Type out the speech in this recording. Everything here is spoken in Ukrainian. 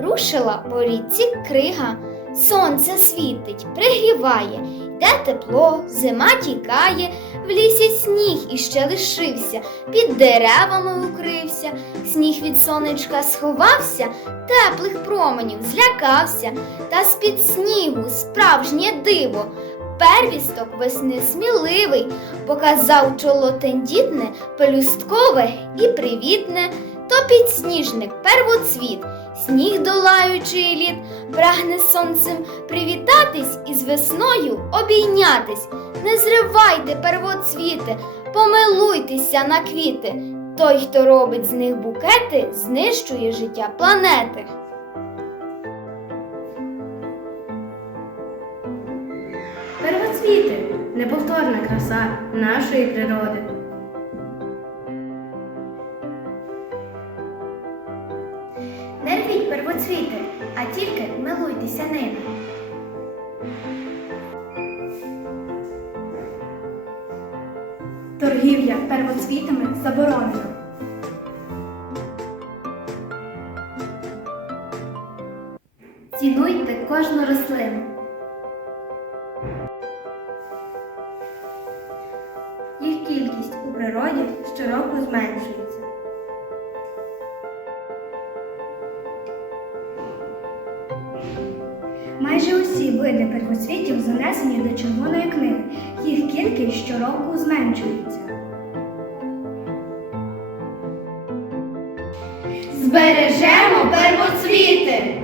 рушила по річці крига. Сонце світить, пригріває, йде тепло, зима тікає, в лісі сніг іще лишився, під деревами укрився, сніг від сонечка сховався, теплих променів злякався, та з-під снігу справжнє диво. Первісток весни сміливий, показав чоло тендітне, пелюсткове і привітне, то підсніжник первоцвіт, сніг долаючий лід, прагне сонцем привітатись і з весною обійнятись. Не зривайте первоцвіти, помилуйтеся на квіти. Той, хто робить з них букети, знищує життя планети. Первоцвіти неповторна краса нашої природи. Рвіть а тільки милуйтеся ними. Торгівля первоцвітами заборонена. Цінуйте кожну рослину. Їх кількість у природі щороку зменшується. Майже усі види первоцвітів занесені до Червоної книги. Їх кількість щороку зменшується. Збережемо первоцвіти!